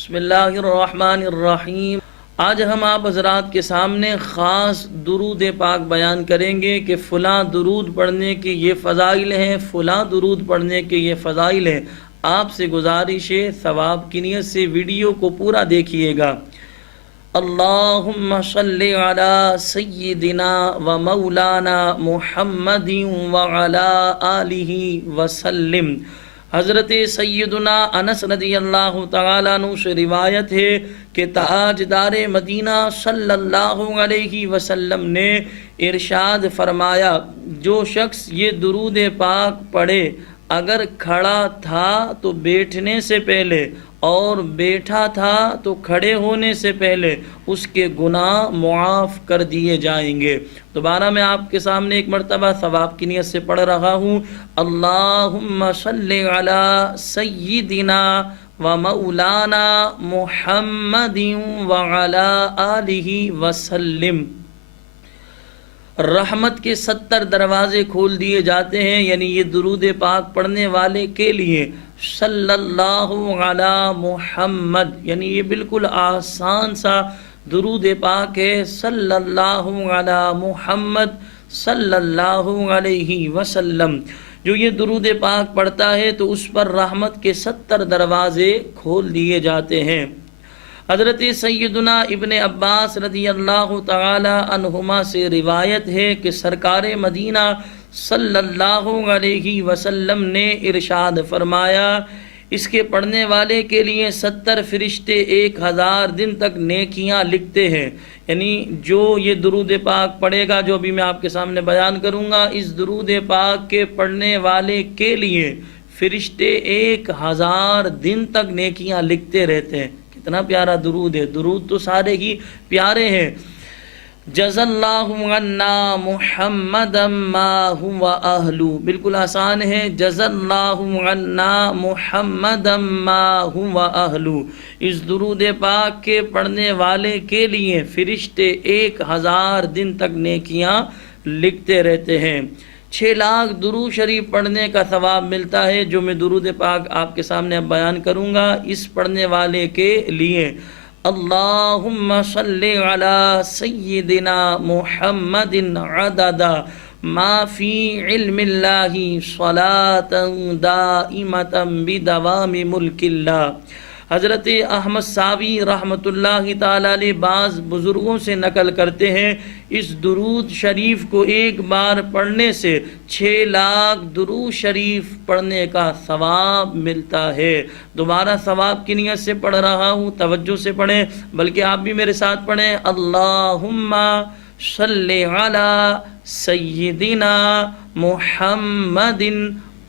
بسم اللہ الرحمن الرحیم۔ آج ہم آپ حضرات کے سامنے خاص درود پاک بیان کریں گے کہ فلاں درود پڑھنے کے یہ فضائل ہیں، فلاں درود پڑھنے کے یہ فضائل ہیں۔ آپ سے گزارش ہے ثواب کی نیت سے ویڈیو کو پورا دیکھیے گا۔ اللہم صلی علی سیدنا و مولانا محمد وعلی آلہ وسلم۔ حضرت سیدنا انس رضی اللہ تعالیٰ عنہ سے روایت ہے کہ تاجدار مدینہ صلی اللہ علیہ وسلم نے ارشاد فرمایا، جو شخص یہ درود پاک پڑھے اگر کھڑا تھا تو بیٹھنے سے پہلے اور بیٹھا تھا تو کھڑے ہونے سے پہلے اس کے گناہ معاف کر دیے جائیں گے۔ دوبارہ میں آپ کے سامنے ایک مرتبہ ثواب کی نیت سے پڑھ رہا ہوں۔ اللہم صلی علی سیدنا و مولانا محمد وعلی آلہ وسلم۔ رحمت کے 70 دروازے کھول دیے جاتے ہیں، یعنی یہ درود پاک پڑھنے والے کے لیے۔ صلی اللہ علی محمد، یعنی یہ بالکل آسان سا درود پاک ہے۔ صلی اللہ علی محمد صلی اللہ علیہ وسلم۔ جو یہ درود پاک پڑھتا ہے تو اس پر رحمت کے 70 دروازے کھول دیے جاتے ہیں۔ حضرت سیدنا ابن عباس رضی اللہ تعالی عنہما سے روایت ہے کہ سرکار مدینہ صلی اللہ علیہ وسلم نے ارشاد فرمایا، اس کے پڑھنے والے کے لیے 70 فرشتے 1000 دن تک نیکیاں لکھتے ہیں۔ یعنی جو یہ درود پاک پڑھے گا، جو ابھی میں آپ کے سامنے بیان کروں گا، اس درود پاک کے پڑھنے والے کے لیے فرشتے 1000 دن تک نیکیاں لکھتے رہتے ہیں۔ کتنا پیارا درود ہے، درود تو سارے ہی پیارے ہیں۔ جزا اللہ عنا محمدا ما هو اہلو، بالکل آسان ہے۔ جزا اللہ عنا محمدا ما هو اہلو، اس درود پاک کے پڑھنے والے کے لیے فرشتے 1000 دن تک نیکیاں لکھتے رہتے ہیں۔ 6 لاکھ درود شریف پڑھنے کا ثواب ملتا ہے، جو میں درود پاک آپ کے سامنے اب بیان کروں گا اس پڑھنے والے کے لیے۔ اللہم صلی علی سیدنا محمد عدد ما فی علم اللہ صلاۃ دائمۃ بدوام ملک اللہ۔ حضرت احمد ساوی رحمۃ اللہ تعالی علیہ بعض بزرگوں سے نقل کرتے ہیں، اس درود شریف کو ایک بار پڑھنے سے 6 لاکھ درود شریف پڑھنے کا ثواب ملتا ہے۔ دوبارہ ثواب کی نیت سے پڑھ رہا ہوں، توجہ سے پڑھیں، بلکہ آپ بھی میرے ساتھ پڑھیں۔ اللہم صلی علی سیدنا محمد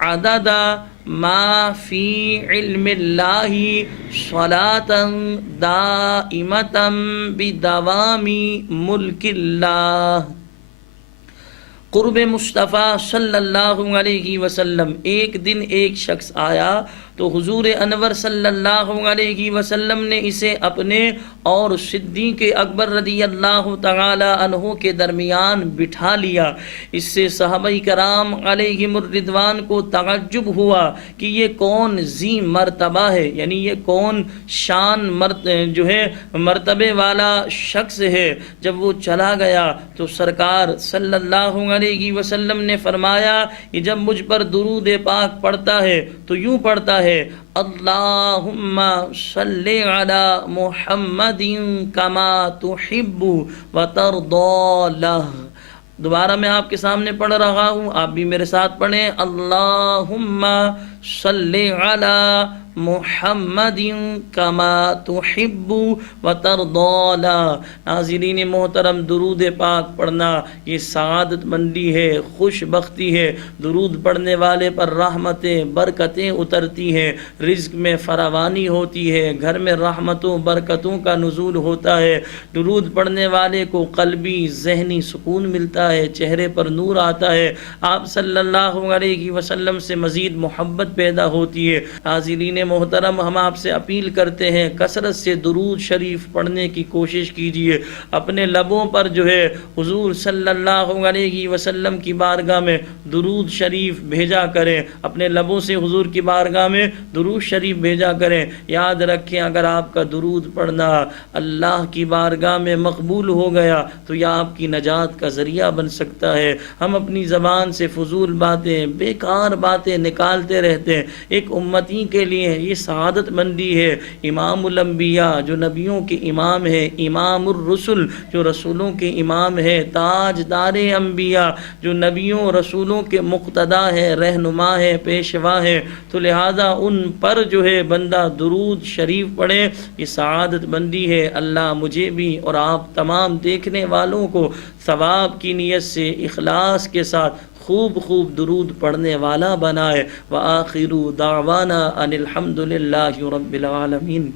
عدد ما فی علم اللہ صلاۃ دائمۃ بدوام ملک اللہ۔ قرب مصطفیٰ صلی اللہ علیہ وسلم۔ ایک دن ایک شخص آیا تو حضور انور صلی اللہ علیہ وسلم نے اسے اپنے اور صدیق اکبر رضی اللہ تعالی عنہ کے درمیان بٹھا لیا۔ اس سے صحابہ کرام علیہم الرضوان کو تعجب ہوا کہ یہ کون ذی مرتبہ ہے، یعنی یہ کون شان مرتبے والا شخص ہے۔ جب وہ چلا گیا تو سرکار صلی اللہ علیہ وسلم نے فرمایا، یہ جب مجھ پر درود پاک پڑھتا ہے تو یوں پڑھتا ہے، اللہم صلی علی محمد کما تحب وترضی لہ۔ دوبارہ میں آپ کے سامنے پڑھ رہا ہوں، آپ بھی میرے ساتھ پڑھیں۔ اللہم صلی علی محمد کما تحب وترضی لہ۔ ناظرین محترم، درود پاک پڑھنا یہ سعادت مندی ہے، خوش بختی ہے۔ درود پڑھنے والے پر رحمتیں برکتیں اترتی ہیں، رزق میں فراوانی ہوتی ہے، گھر میں رحمتوں برکتوں کا نزول ہوتا ہے۔ درود پڑھنے والے کو قلبی ذہنی سکون ملتا ہے، چہرے پر نور آتا ہے، آپ صلی اللہ علیہ وسلم سے مزید محبت پیدا ہوتی ہے۔ ناظرین محترم ہم آپ سے اپیل کرتے ہیں کثرت سے درود شریف پڑھنے کی کوشش کیجیے، اپنے لبوں پر جو ہے حضور صلی اللہ علیہ وسلم کی بارگاہ میں درود شریف بھیجا کریں، اپنے لبوں سے حضور کی بارگاہ میں درود شریف بھیجا کریں۔ یاد رکھیں اگر آپ کا درود پڑھنا اللہ کی بارگاہ میں مقبول ہو گیا تو یہ آپ کی نجات کا ذریعہ بن سکتا ہے۔ ہم اپنی زبان سے فضول باتیں، بیکار باتیں نکالتے رہتے ہیں۔ ایک امتی کے لیے یہ سعادت مندی ہے، امام الانبیاء جو نبیوں کے امام ہے، امام الرسل جو رسولوں کے امام ہے، تاجدار انبیاء جو نبیوں رسولوں کے مقتدا ہے، رہنما ہے، پیشوا ہے، تو لہذا ان پر جو ہے بندہ درود شریف پڑھے، یہ سعادت مندی ہے۔ اللہ مجھے بھی اور آپ تمام دیکھنے والوں کو ثواب کی نیت سے اخلاص کے ساتھ خوب درود پڑھنے والا بنائے۔ وآخر دعوانا ان الحمد للہ رب العالمین۔